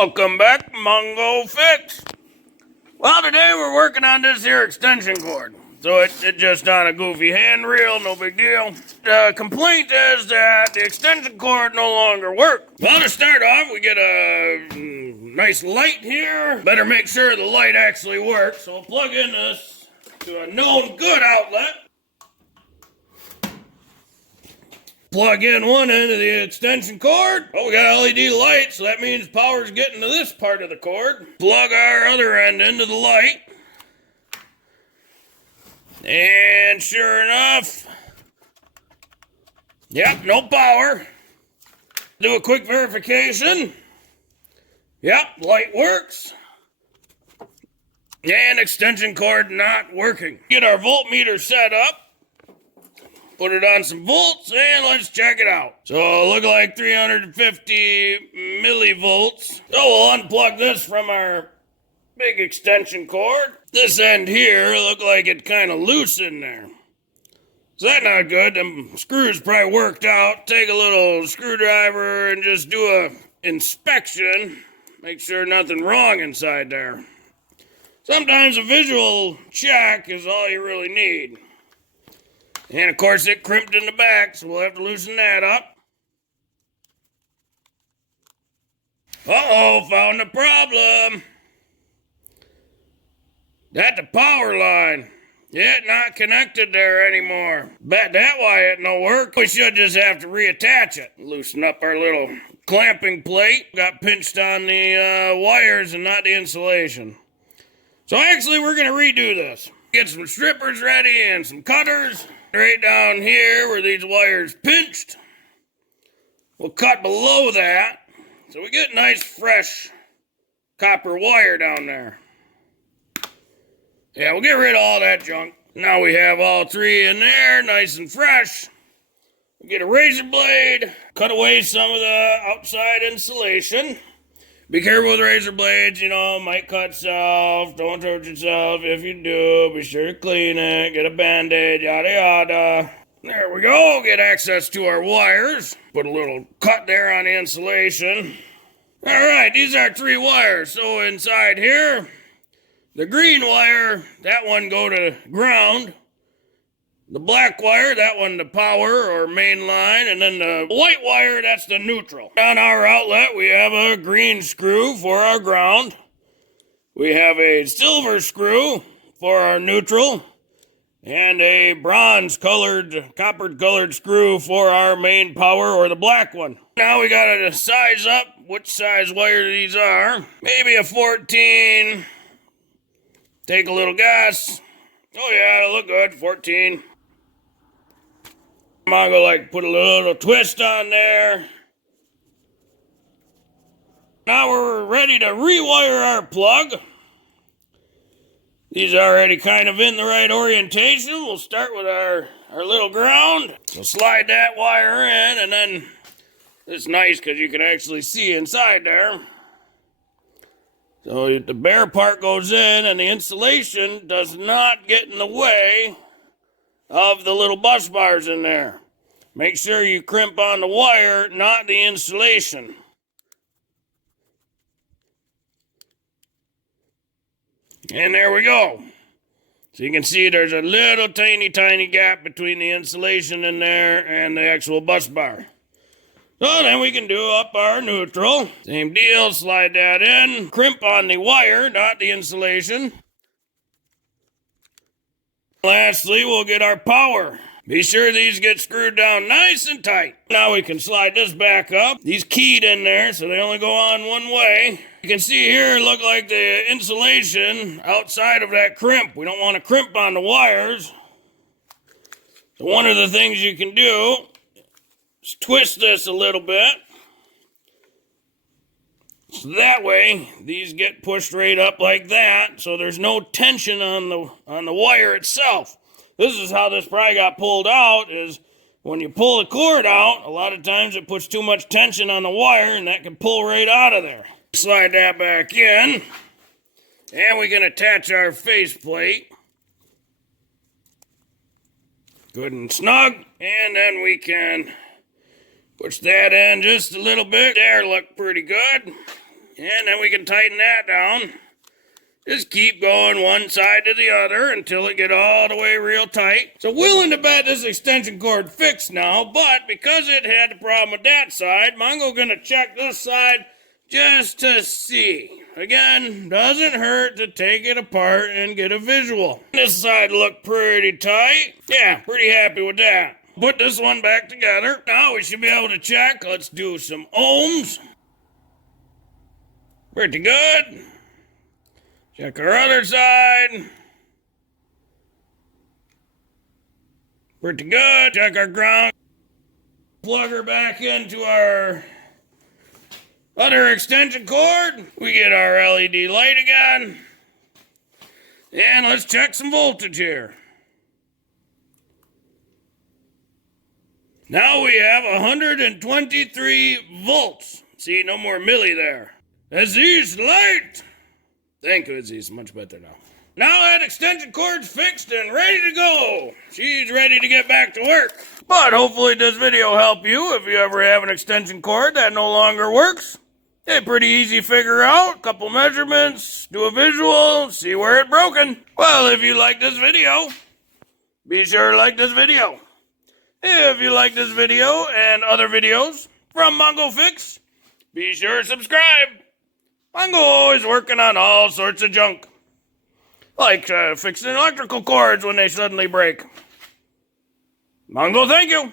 Welcome back, Mongo Fix. Well, today we're working on this here extension cord. So it's just on a goofy handrail, no big deal. The complaint is that the extension cord no longer works. Well, to start off, we get a nice light here. Better make sure the light actually works. So we'll plug in this to a known good outlet. Plug in one end of the extension cord. Oh, we got LED light, so that means power's getting to this part of the cord. Plug our other end into the light. And sure enough, yep, no power. Do a quick verification. Yep, light works. And extension cord not working. Get our voltmeter set up. Put it on some volts and let's check it out. So it'll look like 350 millivolts. So we'll unplug this from our big extension cord. This end here look like it kind of loose in there. Is that not good? Them screws probably worked out. Take a little screwdriver and just do a inspection. Make sure nothing wrong inside there. Sometimes a visual check is all you really need. And of course it crimped in the back, so we'll have to loosen that up. Uh-oh, found the problem. That's the power line. It's not connected there anymore. Bet that why it no work. We should just have to reattach it. Loosen up our little clamping plate. Got pinched on the wires and not the insulation. So actually we're gonna redo this. Get some strippers ready and some cutters. Right down here where these wires pinched. We'll cut below that. So we get nice fresh copper wire down there. Yeah, we'll get rid of all that junk. Now we have all three in there, nice and fresh. We'll get a razor blade, cut away some of the outside insulation. Be careful with razor blades, you know, might cut yourself. Don't hurt yourself. If you do, be sure to clean it. Get a band-aid, yada yada. There we go. Get access to our wires. Put a little cut there on the insulation. Alright, these are three wires. So inside here, the green wire, that one go to ground. The black wire, that one to power or main line, and then the white wire, that's the neutral. On our outlet, we have a green screw for our ground. We have a silver screw for our neutral, and a bronze-colored, copper-colored screw for our main power or the black one. Now we gotta size up which size wire these are. Maybe a 14. Take a little guess. Oh yeah, it'll look good, 14. Mongo like put a little twist on there. Now we're ready to rewire our plug. These are already kind of in the right orientation. We'll start with our little ground. So slide that wire in, and then it's nice because you can actually see inside there. So the bare part goes in and the insulation does not get in the way of the little bus bars in there. Make sure you crimp on the wire, not the insulation. And there we go. So you can see there's a little tiny gap between the insulation in there and the actual bus bar. So then we can do up our neutral. Same deal, slide that in. Crimp on the wire, not the insulation. Lastly, we'll get our power. Be sure these get screwed down nice and tight. Now we can slide this back up. These keyed in there, so they only go on one way. You can see here, look like the insulation outside of that crimp. We don't want to crimp on the wires. So one of the things you can do is twist this a little bit. So that way, these get pushed right up like that, so there's no tension on the wire itself. This is how this probably got pulled out, is when you pull the cord out, a lot of times it puts too much tension on the wire, and that can pull right out of there. Slide that back in, and we can attach our faceplate. Good and snug, and then we can push that in just a little bit. There, look pretty good. And then we can tighten that down. Just keep going one side to the other until it get all the way real tight. So willing to bet this extension cord fixed now, but because it had the problem with that side, Mongo gonna check this side just to see. Again, doesn't hurt to take it apart and get a visual. This side looked pretty tight. Yeah, pretty happy with that. Put this one back together. Now we should be able to check. Let's do some ohms. Pretty good. Check our other side. Pretty good. Check our ground. Plug her back into our other extension cord. We get our LED light again. And let's check some voltage here. Now we have 123 volts. See, no more milli there. Aziz light. Thank you, Aziz. Much better now. Now that extension cord's fixed and ready to go. She's ready to get back to work. But hopefully this video helped you if you ever have an extension cord that no longer works. It's pretty easy to figure out. Couple measurements, do a visual, see where it broken. Well, if you like this video, be sure to like this video. If you like this video and other videos from Mongo Fix, be sure to subscribe. Mongo always working on all sorts of junk. Like fixing electrical cords when they suddenly break. Mongo, thank you.